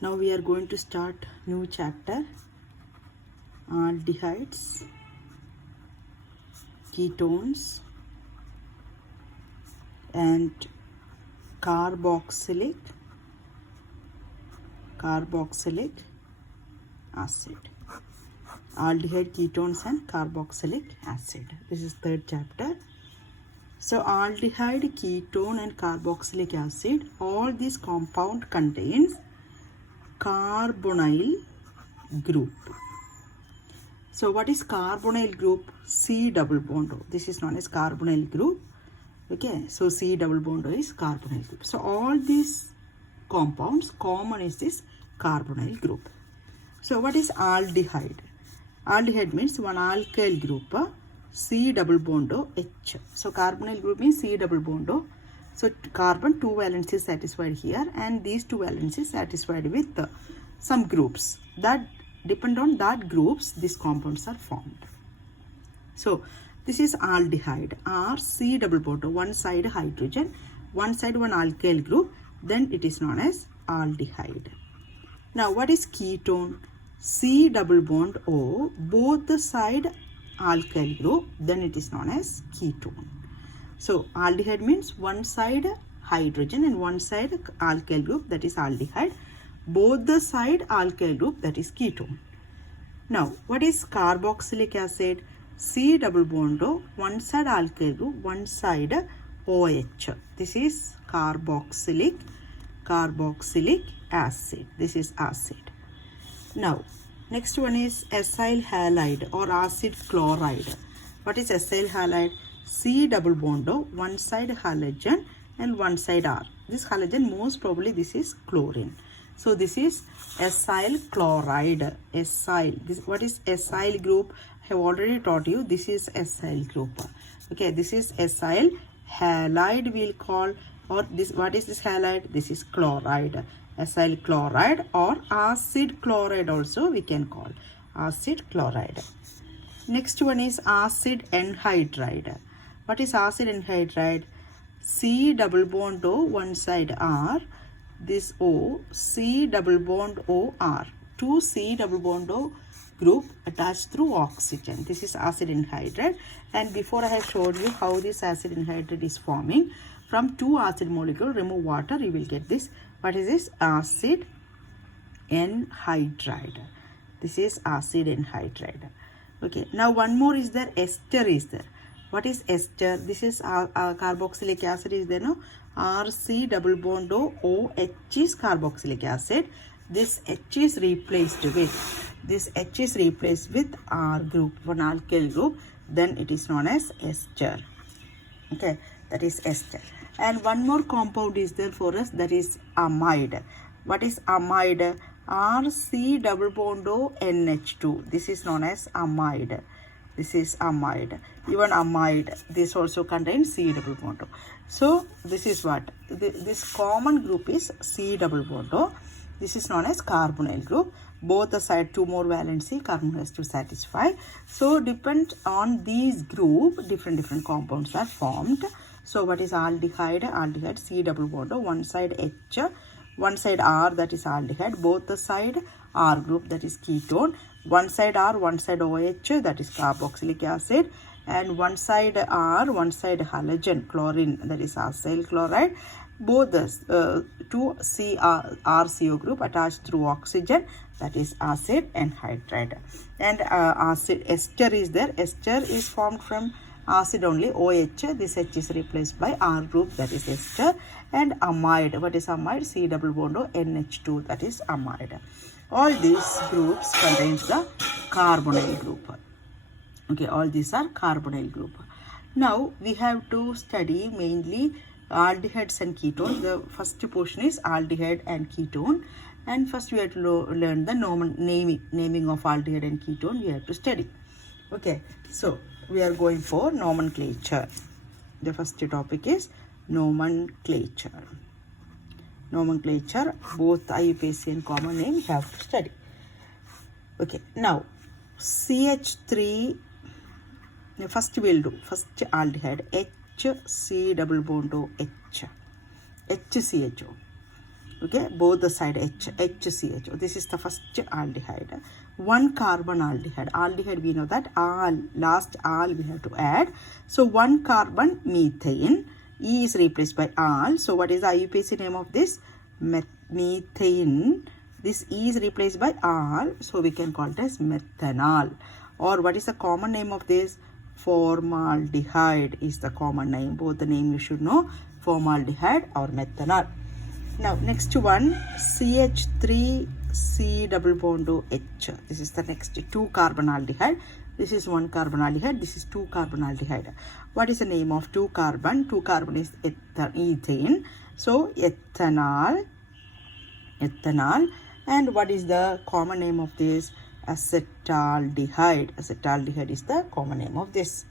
Now we are going to start new chapter, aldehydes, ketones and carboxylic acid. Aldehyde, ketones and carboxylic acid. This is third chapter. So aldehyde, ketone and carboxylic acid, all these compound contains carbonyl group. So what is carbonyl group? C double bond O. This is known as carbonyl group. Okay, so C double bond O is carbonyl group. So all these compounds, common is this carbonyl group. So what is aldehyde? Aldehyde means one alkyl group, C double bond O H. So carbonyl group means C double bond O. So carbon 2 valence is satisfied here, and these 2 valence is satisfied with some groups. That depend on that groups these compounds are formed. So this is aldehyde, R C double bond O, one side hydrogen, one side one alkyl group, then it is known as aldehyde. Now what is ketone? C double bond O, both the side alkyl group, then it is known as ketone. So aldehyde means one side hydrogen and one side alkyl group, that is aldehyde. Both the side alkyl group, that is ketone. Now what is carboxylic acid? C double bond O, one side alkyl group, one side OH. This is carboxylic acid. This is acid. Now next one is acyl halide or acid chloride. What is acyl halide? C double bond O, one side halogen and one side R. This halogen, most probably this is chlorine. So this is acyl chloride. Acyl. What is acyl group? I have already taught you. This is acyl group. Okay, this is acyl halide we'll call, or this, what is this halide? This is chloride. Acyl chloride or acid chloride also we can call. Acid chloride. Next one is acid anhydride. What is acid anhydride? C double bond O, one side R. This O, C double bond O R. Two C double bond O group attached through oxygen. This is acid anhydride. And before I have showed you how this acid anhydride is forming. From two acid molecule, remove water, you will get this. What is this? Acid anhydride. This is acid anhydride. Okay, now one more is there, ester is there. What is ester? This is carboxylic acid is there, no? RC double bond O, OH is carboxylic acid. This H is replaced with R group, one alkyl group, then it is known as ester. Okay, that is ester. And one more compound is there for us, that is amide. What is amide? RC double bond O NH2. This is known as amide. This is amide. Even amide, this also contains C double bond O. So this is what? This common group is C double bond O. This is known as carbonyl group. Both the side, two more valency, carbon has to satisfy. So depend on these group, different compounds are formed. So what is aldehyde? Aldehyde, C double bond O, one side H, one side R, that is aldehyde. Both the side R group, that is ketone. One side R, one side OH, that is carboxylic acid. And one side R, one side halogen, chlorine, that is acyl chloride. Both the two RCO group attached through oxygen, that is acid anhydride. And acid ester is there. Ester is formed from acid only, OH. This H is replaced by R group, that is ester. And amide. What is amide? C double bond O NH2, that is amide. All these groups contains the carbonyl group. Okay, all these are carbonyl group. Now we have to study mainly aldehydes and ketones. The first portion is aldehyde and ketone, and first we have to learn the naming of aldehyde and ketone. We have to study. Okay, so we are going for nomenclature. The first topic is nomenclature. nomenclature, both IUPAC and common name you have to study. Okay, now CH3, first we'll do, first aldehyde, HC double bond to H, HCHO. Okay, both the side HCHO. This is the first aldehyde. One carbon aldehyde. Aldehyde, we know that last we have to add. So one carbon methane. E is replaced by al. So what is the IUPAC name of this? Methane. This E is replaced by al. So we can call it as methanol. Or what is the common name of this? Formaldehyde is the common name. Both the name you should know. Formaldehyde or methanol. Now next one, CH3C double bond to H. This is the next 2 carbon aldehyde. This is 1 carbon aldehyde. This is 2 carbon aldehyde. What is the name of 2 carbon? 2 carbon is ethane. So ethanol. And what is the common name of this? Acetaldehyde. Acetaldehyde is the common name of this.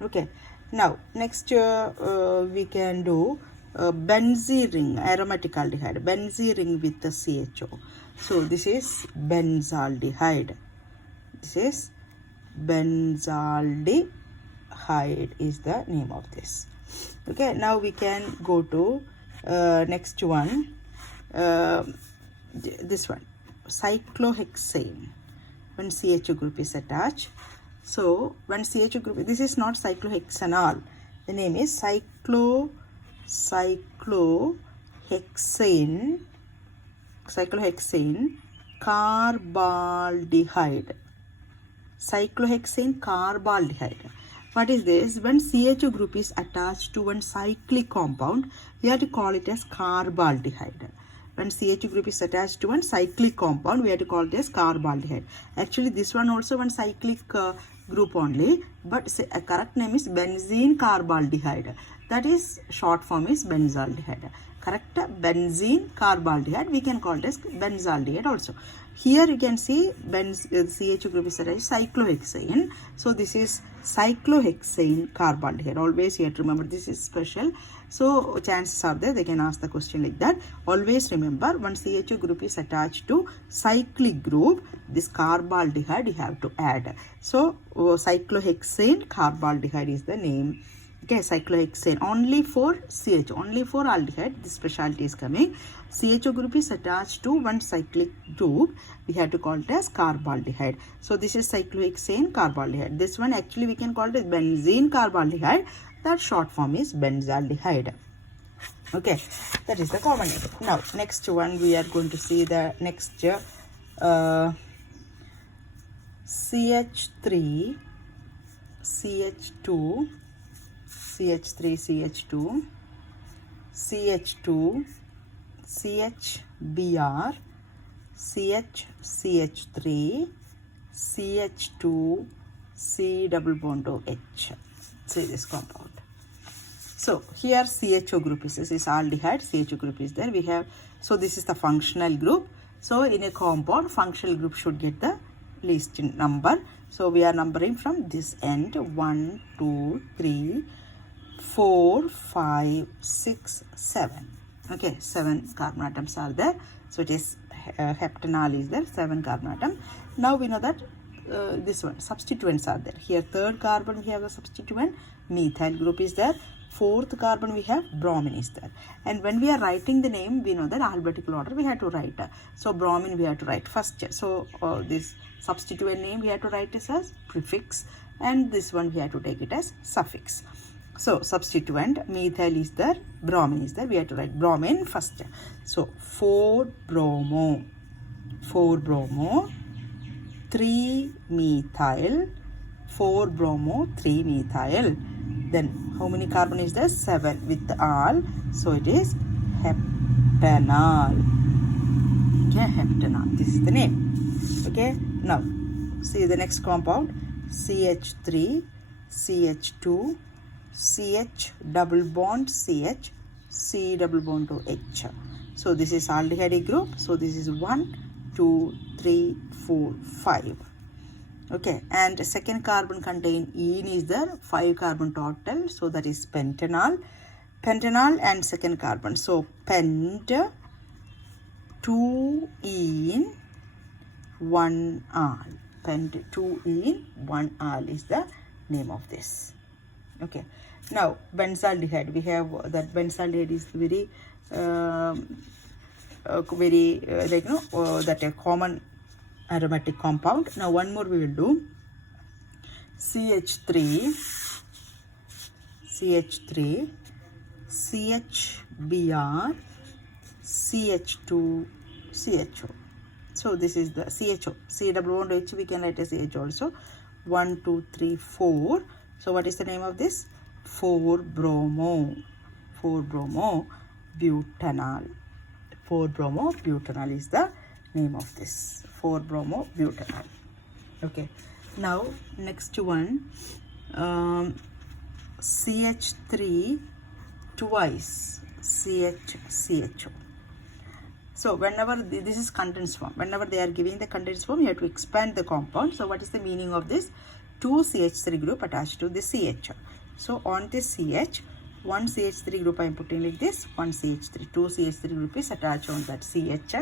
Okay. Now next we can do benzene ring, aromatic aldehyde, benzene ring with the CHO. So this is benzaldehyde. This is benzaldehyde is the name of this. Okay, now we can go to next one. This one, cyclohexane. When CHO group is attached. So when CHO group, this is not cyclohexanol. The name is cyclohexane carbaldehyde. Cyclohexane carbaldehyde. What is this? When CHO group is attached to one cyclic compound, we have to call it as carbaldehyde. When CHO group is attached to one cyclic compound, we have to call it as carbaldehyde. Actually, this one also one cyclic group only, but a correct name is benzene carbaldehyde. That is short form is benzaldehyde. Correct? Benzene carbaldehyde. We can call it as benzaldehyde also. Here you can see CHO group is attached cyclohexane. So this is cyclohexane carbaldehyde. Always you have to remember this is special. So chances are there they can ask the question like that. Always remember when CHO group is attached to cyclic group, this carbaldehyde you have to add. So cyclohexane carbaldehyde is the name. Okay, cyclohexane only for CHO, only for aldehyde. This specialty is coming. CHO group is attached to one cyclic group. We have to call it as carbaldehyde. So this is cyclohexane carbaldehyde. This one actually we can call it as benzene carbaldehyde. That short form is benzaldehyde. Okay, that is the common name. Now next one we are going to see the next CH3, CH2, CH3, CH2, CH2, CHBr, CH3, CH2, C double bond to H. See this compound. So here CHO group is, this is aldehyde, CHO group is there. We have, so this is the functional group. So in a compound, functional group should get the least number. So we are numbering from this end, 1, 2, 3, 4, 5, 6, 7. Okay, 7 carbon atoms are there. So it is heptanol is there, 7 carbon atom. Now we know that this one, substituents are there. Here third carbon we have the substituent, methyl group is there. Fourth carbon we have bromine is there. And when we are writing the name, we know that alphabetical order we have to write. So bromine we have to write first. So this substituent name we have to write it as prefix, and this one we have to take it as suffix. So substituent methyl is there, bromine is there. We have to write bromine first. So 4-bromo, 3-methyl, 4-bromo, 3-methyl. Then how many carbon is there? 7 with all. So it is heptanol. Okay, heptanol. This is the name. Okay. Now see the next compound, CH3, CH2, CH double bond CH, C double bond to H. So this is aldehyde group. So this is 1, 2, 3, 4, 5. Okay, and second carbon contain ene is there, 5 carbon total. So that is pentanol. Pentanol and second carbon. So pent, 2 in 1 al. 2 in 1 al is the name of this. Okay. Now benzaldehyde, we have that benzaldehyde is very that a common aromatic compound. Now one more we will do. CH3, CHBr, CH2, CHO. So this is the CHO. C double bond H, we can write as CH also. 1, 2, 3, 4. So what is the name of this? 4-bromo. 4-bromo-butanol. 4-bromo-butanol is the name of this. 4-bromo-butanol. Okay. Now next one, CH3 twice CHO. So whenever this is condensed form, whenever they are giving the condensed form, you have to expand the compound. So what is the meaning of this? 2 CH3 group attached to the CH. So on this CH, one CH3 group I am putting like this, one CH3, 2 CH3 group is attached on that CH.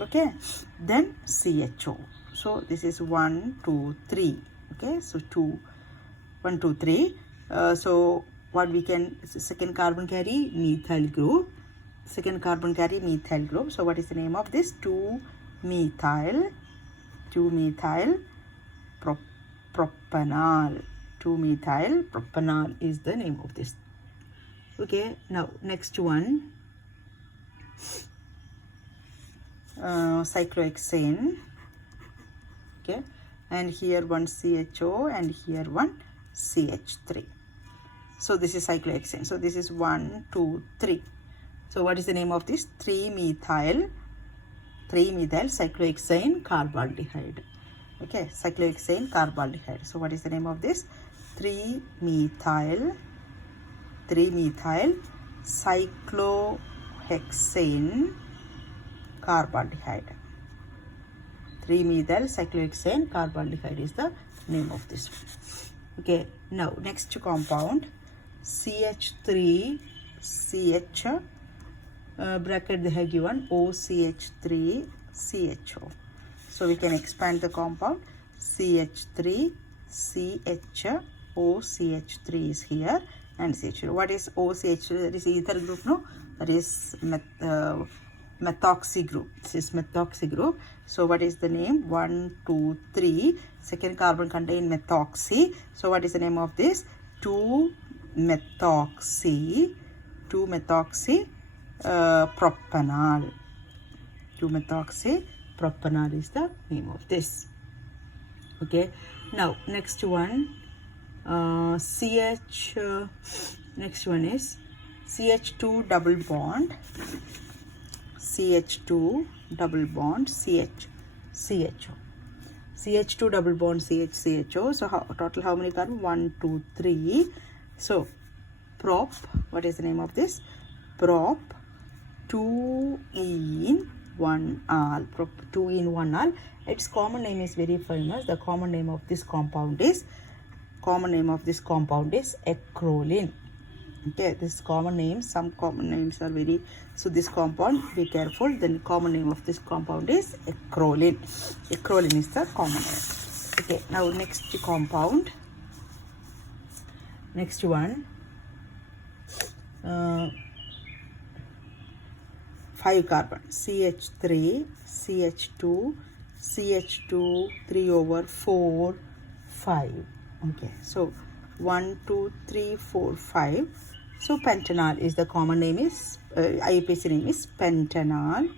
Okay, then CHO. So this is 1, 2, 3. Okay, so 1, 2, 3. So what we can, second carbon carry methyl group. Second carbon carry methyl group. So what is the name of this? 2-methyl propanol. 2-methyl propanol is the name of this. Okay, now next one, cyclohexane. Okay, and here one CHO and here one CH3. So this is cyclohexane. So this is 1, 2, 3. So what is the name of this? 3-methyl cyclohexane carbaldehyde. Okay, cyclohexane carbaldehyde. So what is the name of this? 3-methyl cyclohexane carbaldehyde. 3-methyl cyclohexane carbaldehyde is the name of this one. Okay, now next compound, CH3CH, bracket they have given OCH3CHO. So we can expand the compound. CH3CH, OCH3 is here, and CH2. What is OCH3? That is ether group, no? That is methoxy group. This is methoxy group. So what is the name? 1, 2, 3. Second carbon contain methoxy. So what is the name of this? 2-methoxy propanol. 2-methoxy propanol is the name of this. Okay, now next one, next one is CH2 double bond, CH2 double bond CHO. CH2 double bond CHO. So total how many carbon? 1, 2, 3. So prop, what is the name of this? Prop 2 in 1 al. Prop 2 in 1 al. Its common name is very famous. The common name of this compound is acrolein. Okay, this common name, some common names are very, so this compound, be careful. The common name of this compound is acrolein. Acrolein is the common name. Okay, now next compound, next one, 5 carbon, CH3, CH2, 3/4, 5. Okay, so 1, 2, 3, 4, 5. So pentanol is the common name, is IUPAC name is pentanol.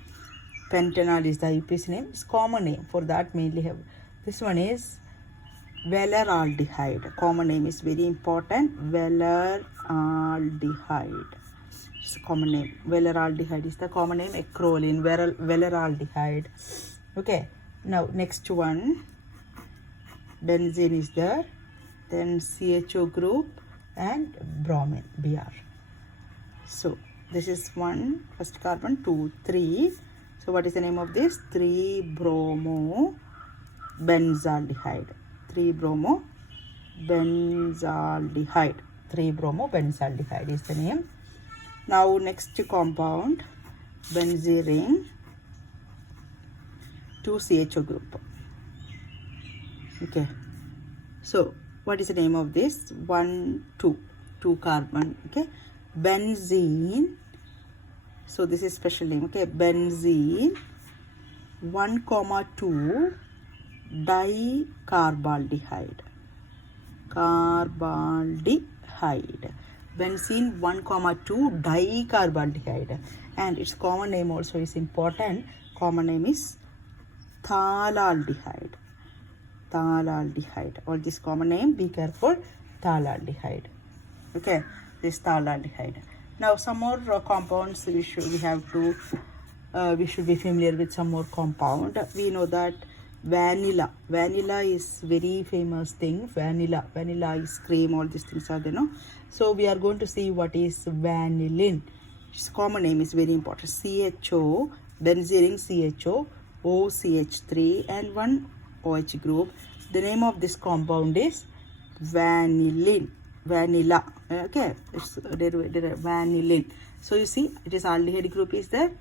Pentanol is the IUPAC name. It's common name. For that mainly have, this one is valeraldehyde. Common name is very important. Valeraldehyde. It's a common name. Valeraldehyde is the common name. Acrolein, valeraldehyde. Okay. Now next one, benzene is there. Then CHO group and bromine, Br. So this is one, first carbon, 2, 3. So what is the name of this? 3-bromo-benzaldehyde. 3-bromo-benzaldehyde. 3-bromo-benzaldehyde is the name. Now next compound, benzene ring. 2 CHO group. Okay, so what is the name of this? 1 2 carbon. Okay, benzene. So this is special name. Okay, benzene 1,2 dicarbaldehyde. Benzene 1,2 dicarbaldehyde, and its common name also is important. Common name is phthalaldehyde. All this common name, be careful, phthalaldehyde. Okay, this phthalaldehyde. Now some more compounds we should be familiar with. Some more compound. We know that vanilla is very famous thing. Vanilla ice cream, all these things are there, no? So we are going to see what is vanillin. Its common name is very important. CHO, benzene CHO, OCH3 and one OH group. The name of this compound is vanillin. Vanilla. Okay, it's vanillin. So you see, it is aldehyde group is there,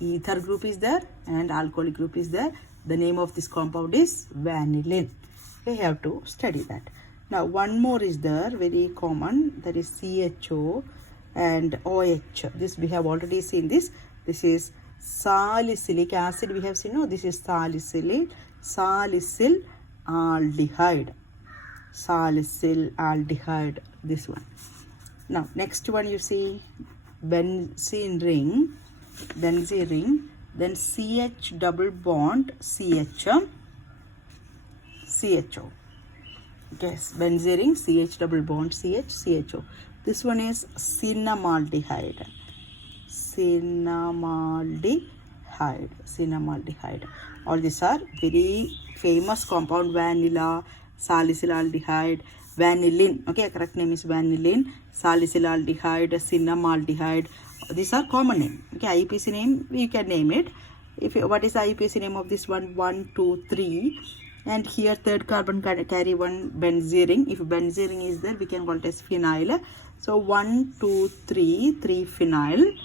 ether group is there, and alcoholic group is there. The name of this compound is vanillin. We have to study that. Now one more is there, very common, that is CHO and OH. This we have already seen this. This is salicylic acid. We have seen, no, this is salicyl aldehyde. Salicyl aldehyde, this one. Now next one you see benzene ring, then CH double bond CHO. Yes, benzene ring, CH double bond CHO. This one is cinnamaldehyde. All these are very famous compound. Vanilla, salicyl aldehyde, vanillin. Okay, correct name is vanillin, salicyl aldehyde, cinnamaldehyde. These are common name. Okay, IUPAC name you can name it. What is the IUPAC name of this one? 1, 2, 3. And here third carbon can carry one benzene ring. If benzene ring is there, we can call it as phenyl. So 1, 2, 3 phenyl.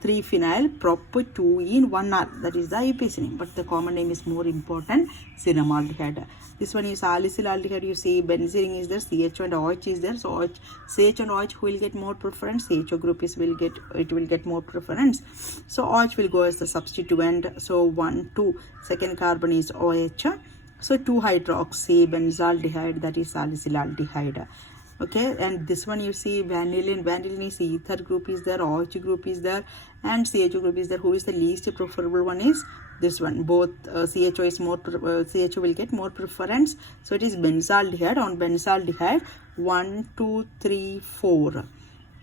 3 phenyl, prop 2 in 1 R. That is the IUPAC name. But the common name is more important, cinnamaldehyde. This one is salicyl aldehyde. You see benzene ring is there, CHO and OH is there. So CH and OH will get more preference. CHO group will get more preference. So OH will go as the substituent. So 1, 2, second carbon is OH. So 2-hydroxy benzaldehyde, that is salicyl aldehyde. Okay, and this one you see vanillin. Vanillin is ether group is there, OH group is there, and CHO group is there. Who is the least preferable one is this one. Both CHO is more, CHO will get more preference. So it is benzaldehyde. On benzaldehyde 1, 2, 3, 4.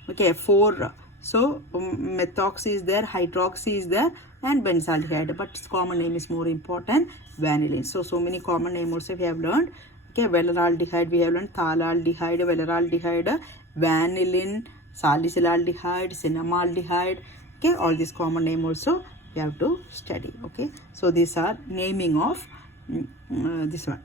Okay, 4. So methoxy is there, hydroxy is there, and benzaldehyde. But its common name is more important, vanillin. So many common names also we have learned. Okay, valeraldehyde we have learned, phthalaldehyde, valeraldehyde, vanillin, salicyl aldehyde, cinnamaldehyde. Okay, all these common name also you have to study. Okay, so these are naming of this one.